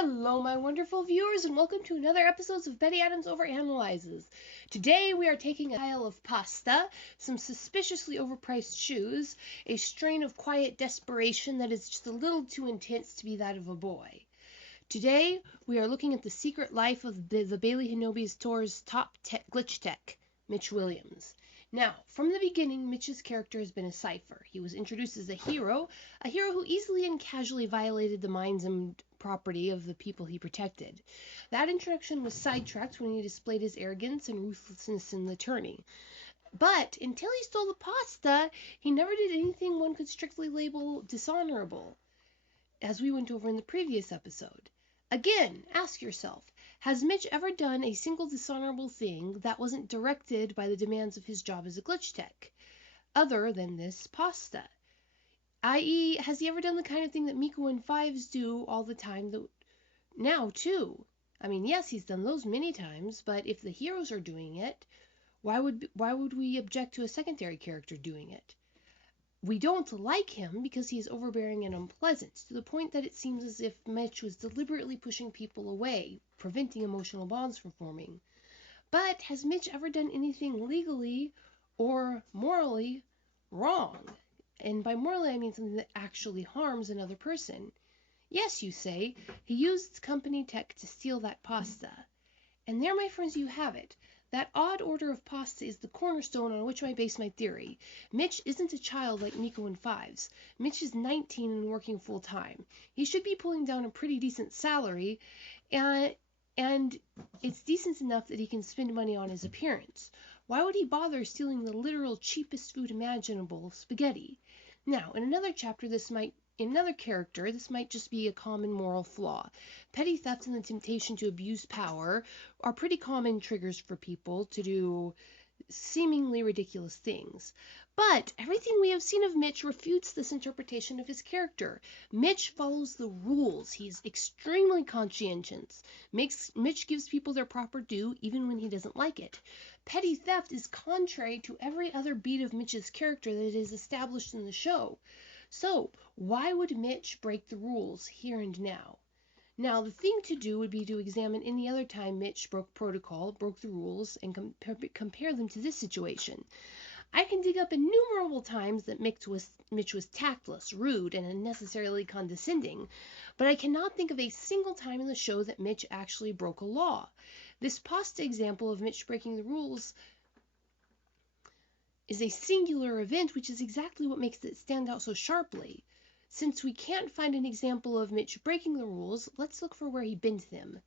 Hello, my wonderful viewers, and welcome to another episode of Betty Adams Overanalyzes. Today we are taking a pile of pasta, some suspiciously overpriced shoes, a strain of quiet desperation that is just a little too intense to be that of a boy. Today we are looking at the secret life of the Bailey Hinobi Store's top glitch tech, Mitch Williams. Now, from the beginning, Mitch's character has been a cipher. He was introduced as a hero who easily and casually violated the minds and property of the people he protected. That introduction was sidetracked when he displayed his arrogance and ruthlessness in the tourney. But until he stole the pasta, he never did anything one could strictly label dishonorable, as we went over in the previous episode. Again, ask yourself, has Mitch ever done a single dishonorable thing that wasn't directed by the demands of his job as a glitch tech, other than this pasta? I.e., has he ever done the kind of thing that Me-K.O and Fives do all the time now, too? I mean, yes, he's done those many times, but if the heroes are doing it, why would we object to a secondary character doing it? We don't like him because he is overbearing and unpleasant, to the point that it seems as if Mitch was deliberately pushing people away, preventing emotional bonds from forming. But has Mitch ever done anything legally or morally wrong? And by morally, I mean something that actually harms another person. Yes, you say, he used company tech to steal that pasta. And there, my friends, you have it. That odd order of pasta is the cornerstone on which I base my theory. Mitch isn't a child like Me-K.O and Fives. Mitch is 19 and working full-time. He should be pulling down a pretty decent salary, and it's decent enough that he can spend money on his appearance. Why would he bother stealing the literal cheapest food imaginable, spaghetti? Now, in another chapter, this might just be a common moral flaw. Petty theft and the temptation to abuse power are pretty common triggers for people to do seemingly ridiculous things. But everything we have seen of Mitch refutes this interpretation of his character. Mitch follows the rules. He's extremely conscientious. Mitch gives people their proper due even when he doesn't like it. Petty theft is contrary to every other beat of Mitch's character that is established in the show. So, why would Mitch break the rules here and now? Now, the thing to do would be to examine any other time Mitch broke protocol, broke the rules, and compare them to this situation. I can dig up innumerable times that Mitch was tactless, rude, and unnecessarily condescending, but I cannot think of a single time in the show that Mitch actually broke a law. This pasta example of Mitch breaking the rules is a singular event, which is exactly what makes it stand out so sharply. Since we can't find an example of Mitch breaking the rules, let's look for where he bent them.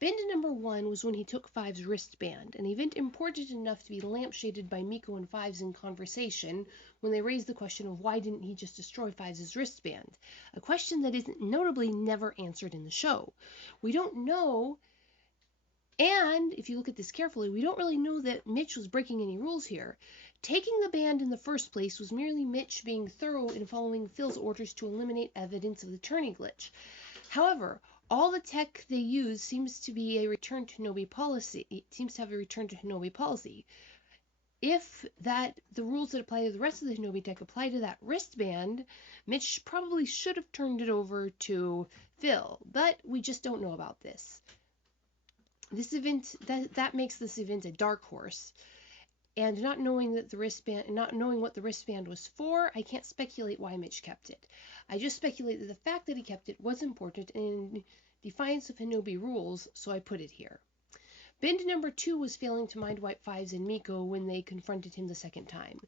Bend number 1 was when he took Fives' wristband, an event important enough to be lampshaded by Me-K.O and Fives in conversation when they raised the question of why didn't he just destroy Fives' wristband, a question that is notably never answered in the show. We don't know, and if you look at this carefully, we don't really know that Mitch was breaking any rules here. Taking the band in the first place was merely Mitch being thorough in following Phil's orders to eliminate evidence of the turning glitch. However, all the tech they use seems to be a return to Hinobi policy. It seems to have a return to Hinobi policy. If the rules that apply to the rest of the Hinobi tech apply to that wristband, Mitch probably should have turned it over to Phil, but we just don't know about this. This event that makes this event a dark horse. And not knowing what the wristband was for, I can't speculate why Mitch kept it. I just speculate that the fact that he kept it was important and in defiance of Hinobi rules, so I put it here. Bend number 2 was failing to mind wipe Fives and Me-K.O when they confronted him the second time.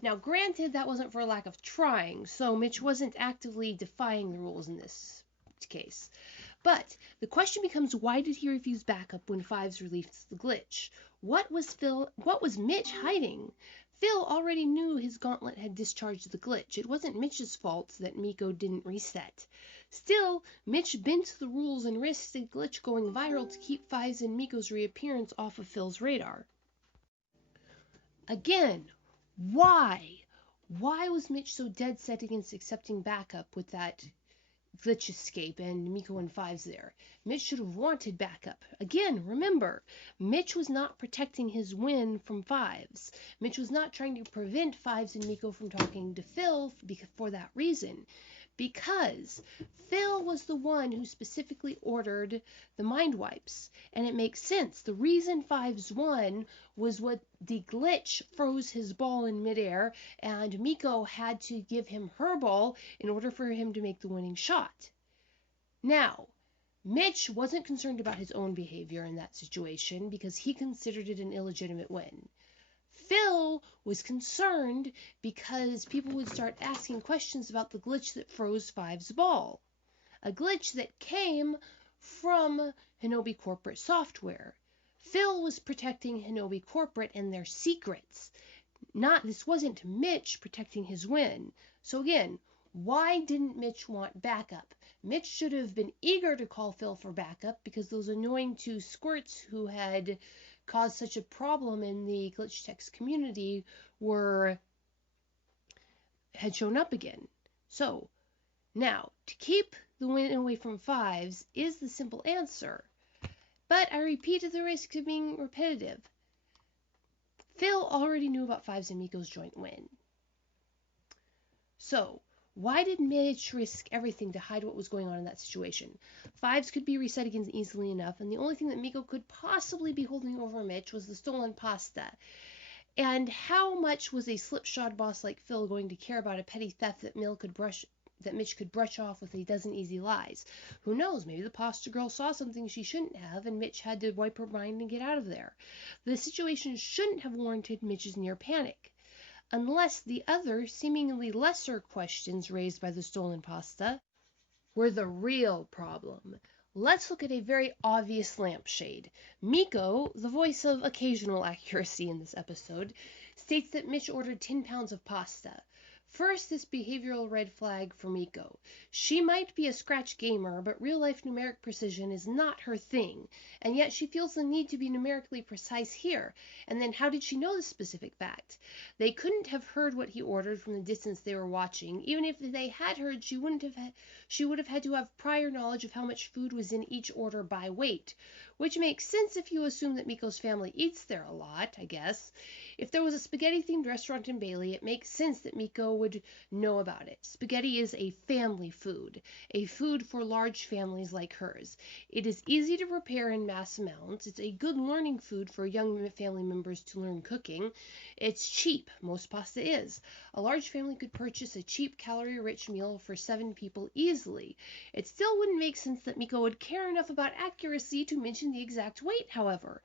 Now, granted, that wasn't for a lack of trying, so Mitch wasn't actively defying the rules in this case. But the question becomes, why did he refuse backup when Fives released the glitch? What was Mitch hiding? Phil already knew his gauntlet had discharged the glitch. It wasn't Mitch's fault that Me-K.O didn't reset. Still, Mitch bent the rules and risked the glitch going viral to keep Fives and Me-K.O's reappearance off of Phil's radar. Again, why? Why was Mitch so dead set against accepting backup with that glitch escape and Me-K.O and Fives there? Mitch should have wanted backup. Again, remember, Mitch was not protecting his win from Fives. Mitch was not trying to prevent Fives and Me-K.O from talking to Phil for that reason. because Phil was the one who specifically ordered the mind wipes. And it makes sense. The reason Fives won was what the glitch froze his ball in midair, and Me-K.O had to give him her ball in order for him to make the winning shot. Now, Mitch wasn't concerned about his own behavior in that situation because he considered it an illegitimate win. Phil was concerned because people would start asking questions about the glitch that froze Five's ball. A glitch that came from Hinobi corporate software. Phil was protecting Hinobi corporate and their secrets. This wasn't Mitch protecting his win. So again, why didn't Mitch want backup? Mitch should have been eager to call Phil for backup because those annoying two squirts who had caused such a problem in the glitch text community had shown up again. So now, to keep the win away from Fives is the simple answer. But I repeat at the risk of being repetitive. Phil already knew about Fives and Me-K.O's joint win. So, why did Mitch risk everything to hide what was going on in that situation? Fives could be reset again easily enough, and the only thing that Me-K.O could possibly be holding over Mitch was the stolen pasta. And how much was a slipshod boss like Phil going to care about a petty theft that Mitch could brush off with a dozen easy lies? Who knows, maybe the pasta girl saw something she shouldn't have, and Mitch had to wipe her mind and get out of there. The situation shouldn't have warranted Mitch's near panic. Unless the other, seemingly lesser questions raised by the stolen pasta were the real problem. Let's look at a very obvious lampshade. Me-K.O, the voice of occasional accuracy in this episode, states that Mitch ordered 10 pounds of pasta. First, this behavioral red flag for Me-K.O. She might be a scratch gamer, but real-life numeric precision is not her thing, and yet she feels the need to be numerically precise here. And then how did she know this specific fact? They couldn't have heard what he ordered from the distance they were watching. Even if they had heard, she would have had to have prior knowledge of how much food was in each order by weight, which makes sense if you assume that Me-K.O's family eats there a lot, I guess. If there was a spaghetti-themed restaurant in Bailey, it makes sense that Me-K.O would know about it. Spaghetti is a family food, a food for large families like hers. It is easy to prepare in mass amounts. It's a good learning food for young family members to learn cooking. It's cheap. Most pasta is. A large family could purchase a cheap, calorie-rich meal for 7 people easily. It still wouldn't make sense that Me-K.O would care enough about accuracy to mention the exact weight, however.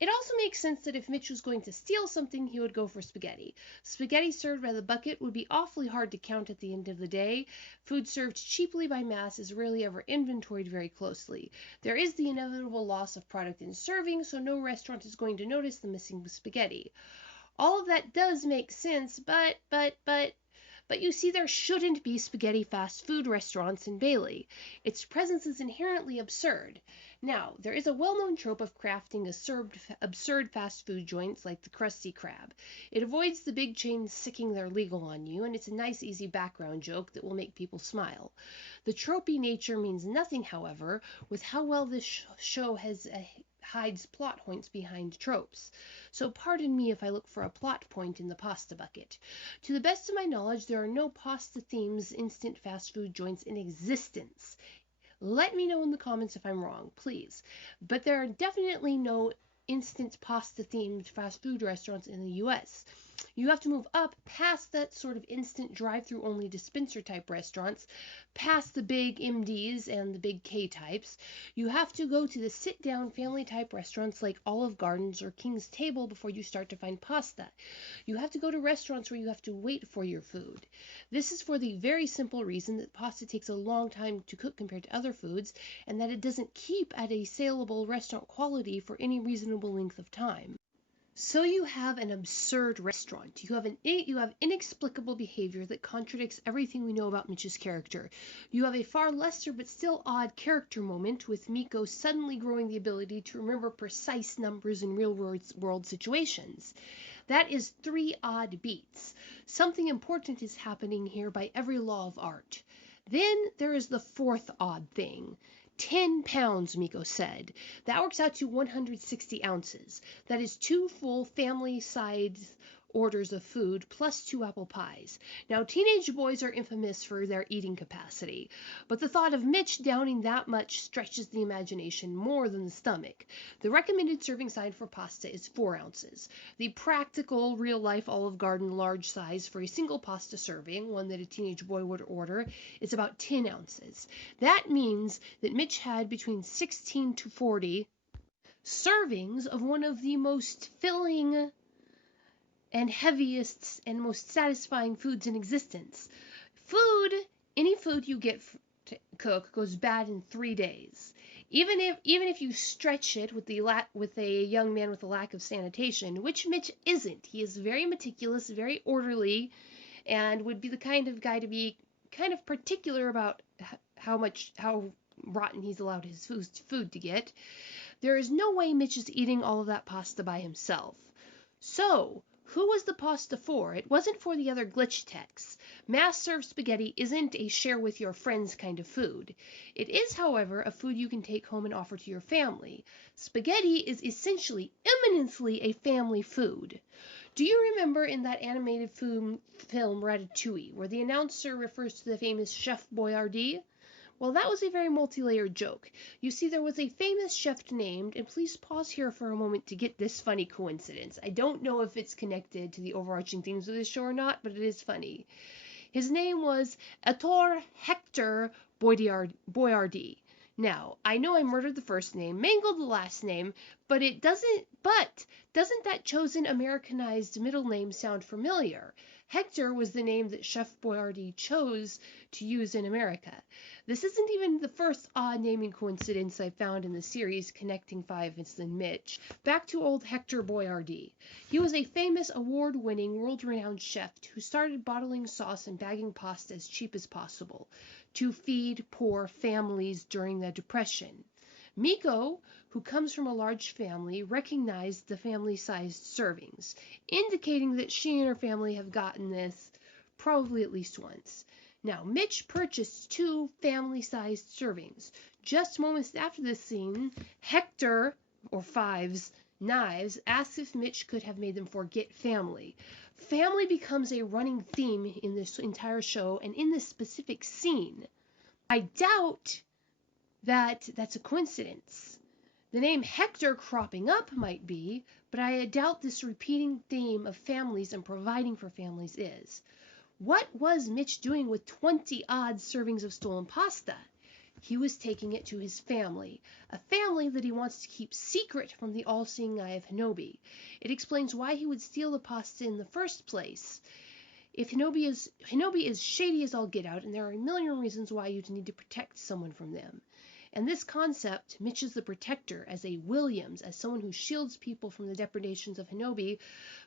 It also makes sense that if Mitch was going to steal something, he would go for spaghetti. Spaghetti served by the bucket would be awfully hard to count at the end of the day. Food served cheaply by mass is rarely ever inventoried very closely. There is the inevitable loss of product in serving, so no restaurant is going to notice the missing spaghetti. All of that does make sense, but you see, there shouldn't be spaghetti fast food restaurants in Bailey. Its presence is inherently absurd. Now, there is a well-known trope of crafting absurd fast food joints like the Krusty Krab. It avoids the big chains sicking their legal on you, and it's a nice, easy background joke that will make people smile. The tropey nature means nothing, however, with how well this show hides plot points behind tropes. So pardon me if I look for a plot point in the pasta bucket. To the best of my knowledge, there are no pasta themes instant fast food joints in existence. Let me know in the comments if I'm wrong, please. But there are definitely no instant pasta-themed fast food restaurants in the US. You have to move up past that sort of instant drive-through only dispenser-type restaurants, past the big MDs and the big K-types. You have to go to the sit-down family-type restaurants like Olive Gardens or King's Table before you start to find pasta. You have to go to restaurants where you have to wait for your food. This is for the very simple reason that pasta takes a long time to cook compared to other foods, and that it doesn't keep at a saleable restaurant quality for any reasonable length of time. So you have an absurd restaurant. You have inexplicable behavior that contradicts everything we know about Mitch's character. You have a far lesser but still odd character moment with Me-K.O suddenly growing the ability to remember precise numbers in real-world situations. That is 3 odd beats. Something important is happening here by every law of art. Then there is the 4th odd thing. 10 pounds, Me-K.O said. That works out to 160 ounces. That is 2 full family-sized orders of food plus 2 apple pies. Now, teenage boys are infamous for their eating capacity, but the thought of Mitch downing that much stretches the imagination more than the stomach. The recommended serving size for pasta is 4 ounces. The practical, real-life Olive Garden large size for a single pasta serving, one that a teenage boy would order, is about 10 ounces. That means that Mitch had between 16 to 40 servings of one of the most filling and heaviest and most satisfying foods in existence. Any food you get to cook goes bad in 3 days. Even if you stretch it with a young man with a lack of sanitation, which Mitch isn't. He is very meticulous, very orderly, and would be the kind of guy to be kind of particular about how rotten he's allowed his food to get. There is no way Mitch is eating all of that pasta by himself. So, who was the pasta for? It wasn't for the other glitch techs. Mass-served spaghetti isn't a share-with-your-friends kind of food. It is, however, a food you can take home and offer to your family. Spaghetti is essentially, eminently a family food. Do you remember in that animated film Ratatouille, where the announcer refers to the famous Chef Boyardee? Well, that was a very multi-layered joke. You see, there was a famous chef named, and please pause here for a moment to get this funny coincidence. I don't know if it's connected to the overarching themes of this show or not, but it is funny. His name was Ettore Hector Boyardee. Now, I know I murdered the first name, mangled the last name, but doesn't that chosen Americanized middle name sound familiar? Hector was the name that Chef Boyardee chose to use in America. This isn't even the first odd naming coincidence I found in the series connecting Fives and Mitch. Back to old Hector Boyardee. He was a famous award-winning, world-renowned chef who started bottling sauce and bagging pasta as cheap as possible to feed poor families during the Depression. Me-K.O, who comes from a large family, recognized the family-sized servings, indicating that she and her family have gotten this probably at least once. Now, Mitch purchased 2 family-sized servings. Just moments after this scene, Hector, or Fives, Knives, asks if Mitch could have made them forget family. Family becomes a running theme in this entire show and in this specific scene. I doubt that that's a coincidence. The name Hector cropping up might be, but I doubt this repeating theme of families and providing for families is. What was Mitch doing with 20-odd servings of stolen pasta? He was taking it to his family, a family that he wants to keep secret from the all-seeing eye of Hinobi. It explains why he would steal the pasta in the first place. If Hinobi is shady as all get out, and there are a million reasons why you'd need to protect someone from them. And this concept, Mitch is the protector, as a Williams, as someone who shields people from the depredations of Hinobi,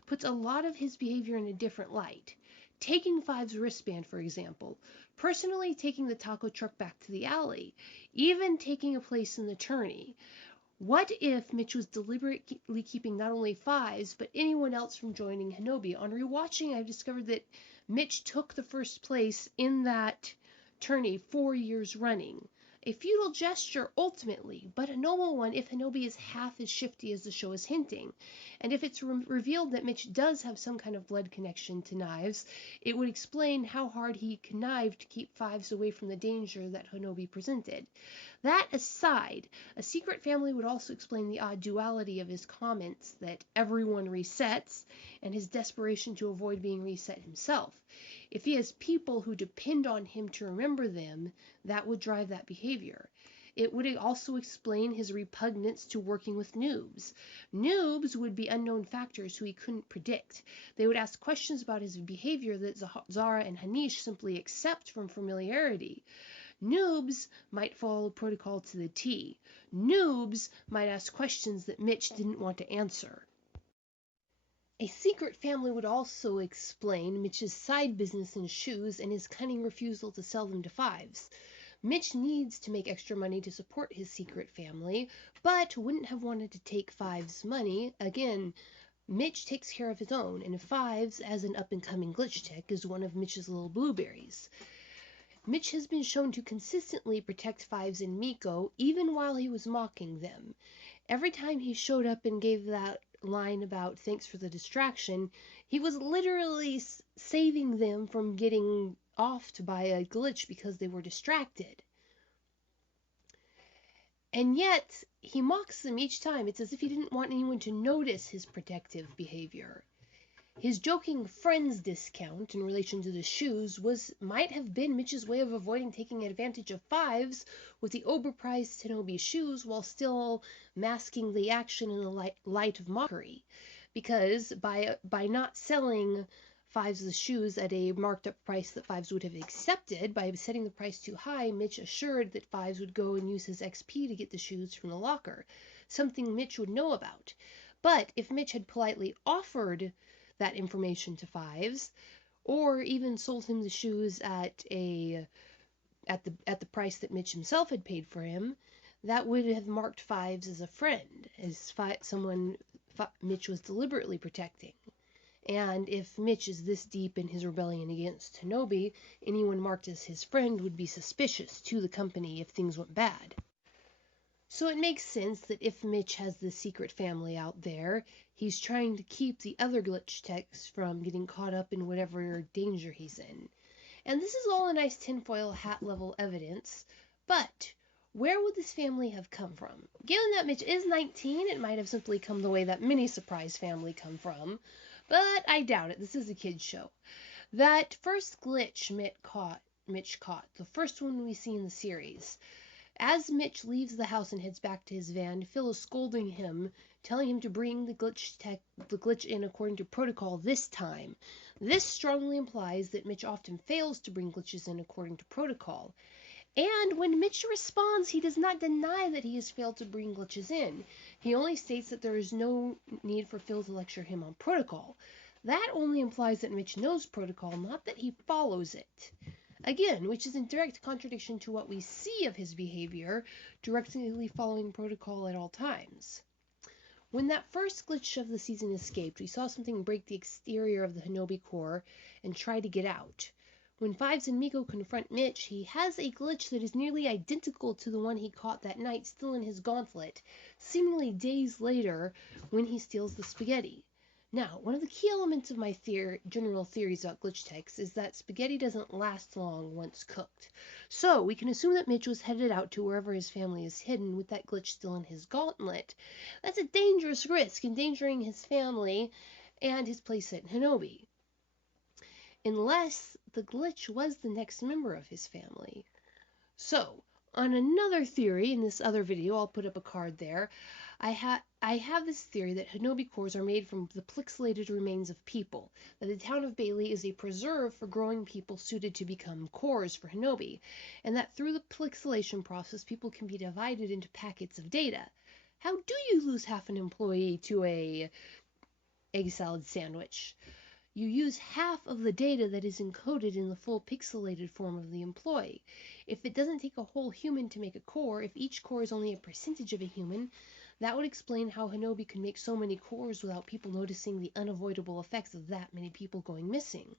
puts a lot of his behavior in a different light. Taking Five's wristband, for example, personally taking the taco truck back to the alley, even taking a place in the tourney. What if Mitch was deliberately keeping not only Fives, but anyone else from joining Hinobi? On rewatching, I've discovered that Mitch took the first place in that tourney 4 years running. A futile gesture ultimately, but a noble one if Hinobi is half as shifty as the show is hinting. And if it's revealed that Mitch does have some kind of blood connection to Knives, it would explain how hard he connived to keep Fives away from the danger that Hinobi presented. That aside, a secret family would also explain the odd duality of his comments that everyone resets and his desperation to avoid being reset himself. If he has people who depend on him to remember them, that would drive that behavior. It would also explain his repugnance to working with noobs. Noobs would be unknown factors who he couldn't predict. They would ask questions about his behavior that Zara and Hanish simply accept from familiarity. Noobs might follow protocol to the T. Noobs might ask questions that Mitch didn't want to answer. A secret family would also explain Mitch's side business in shoes and his cunning refusal to sell them to Fives. Mitch needs to make extra money to support his secret family, but wouldn't have wanted to take Fives' money. Again, Mitch takes care of his own, and Fives, as an up-and-coming glitch tech, is one of Mitch's little blueberries. Mitch has been shown to consistently protect Fives and Me-K.O, even while he was mocking them. Every time he showed up and gave that line about thanks for the distraction, he was literally saving them from getting offed by a glitch because they were distracted. And yet, he mocks them each time. It's as if he didn't want anyone to notice his protective behavior. His joking friends discount in relation to the shoes might have been Mitch's way of avoiding taking advantage of Fives with the overpriced Hinobi shoes while still masking the action in the light of mockery. Because by not selling Fives the shoes at a marked up price that Fives would have accepted, by setting the price too high, Mitch assured that Fives would go and use his XP to get the shoes from the locker, something Mitch would know about. But if Mitch had politely offered that information to Fives, or even sold him the shoes at the price that Mitch himself had paid for him, that would have marked Fives as a friend, as someone Mitch was deliberately protecting. And if Mitch is this deep in his rebellion against Hinobi, anyone marked as his friend would be suspicious to the company if things went bad. So it makes sense that if Mitch has this secret family out there, he's trying to keep the other glitch techs from getting caught up in whatever danger he's in. And this is all a nice tinfoil hat level evidence, but where would this family have come from? Given that Mitch is 19, it might have simply come the way that many surprise family come from, but I doubt it. This is a kid's show. That first glitch Mitch caught, the first one we see in the series. As Mitch leaves the house and heads back to his van, Phil is scolding him, telling him to bring the glitch in according to protocol this time. This strongly implies that Mitch often fails to bring glitches in according to protocol. And when Mitch responds, he does not deny that he has failed to bring glitches in. He only states that there is no need for Phil to lecture him on protocol. That only implies that Mitch knows protocol, not that he follows it. Again, which is in direct contradiction to what we see of his behavior, directly following protocol at all times. When that first glitch of the season escaped, we saw something break the exterior of the Hinobi core and try to get out. When Fives and Me-K.O confront Mitch, he has a glitch that is nearly identical to the one he caught that night still in his gauntlet, seemingly days later when he steals the spaghetti. Now, one of the key elements of my general theories about glitch techs is that spaghetti doesn't last long once cooked. So, we can assume that Mitch was headed out to wherever his family is hidden with that glitch still in his gauntlet. That's a dangerous risk, endangering his family and his place at Hinobi. Unless the glitch was the next member of his family. So, on another theory, in this other video, I'll put up a card there, I have this theory that Hinobi cores are made from the pixelated remains of people, that the town of Bailey is a preserve for growing people suited to become cores for Hinobi, and that through the pixelation process, people can be divided into packets of data. How do you lose half an employee to a egg salad sandwich? You use half of the data that is encoded in the full pixelated form of the employee. If it doesn't take a whole human to make a core, if each core is only a percentage of a human, that would explain how Hinobi can make so many cores without people noticing the unavoidable effects of that many people going missing.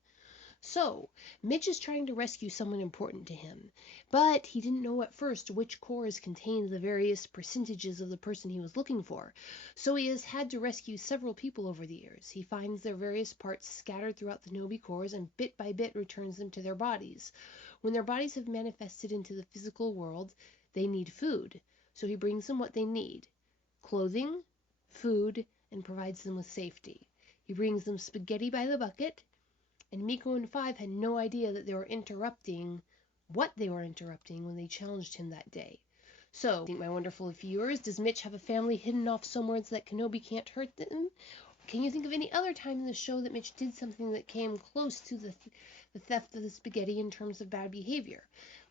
So, Mitch is trying to rescue someone important to him, but he didn't know at first which cores contained the various percentages of the person he was looking for, so he has had to rescue several people over the years. He finds their various parts scattered throughout the Hinobi cores and bit by bit returns them to their bodies. When their bodies have manifested into the physical world, they need food, so he brings them what they need: clothing, food, and provides them with safety. He brings them spaghetti by the bucket, and Me-K.O and Five had no idea that they were interrupting what they were interrupting when they challenged him that day. So, my wonderful viewers, does Mitch have a family hidden off somewhere so that Hinobi can't hurt them? Can you think of any other time in the show that Mitch did something that came close to the theft of the spaghetti in terms of bad behavior?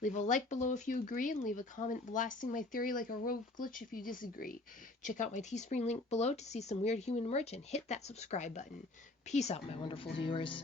Leave a like below if you agree, and leave a comment blasting my theory like a rogue glitch if you disagree. Check out my Teespring link below to see some weird human merch, and hit that subscribe button. Peace out, my wonderful viewers.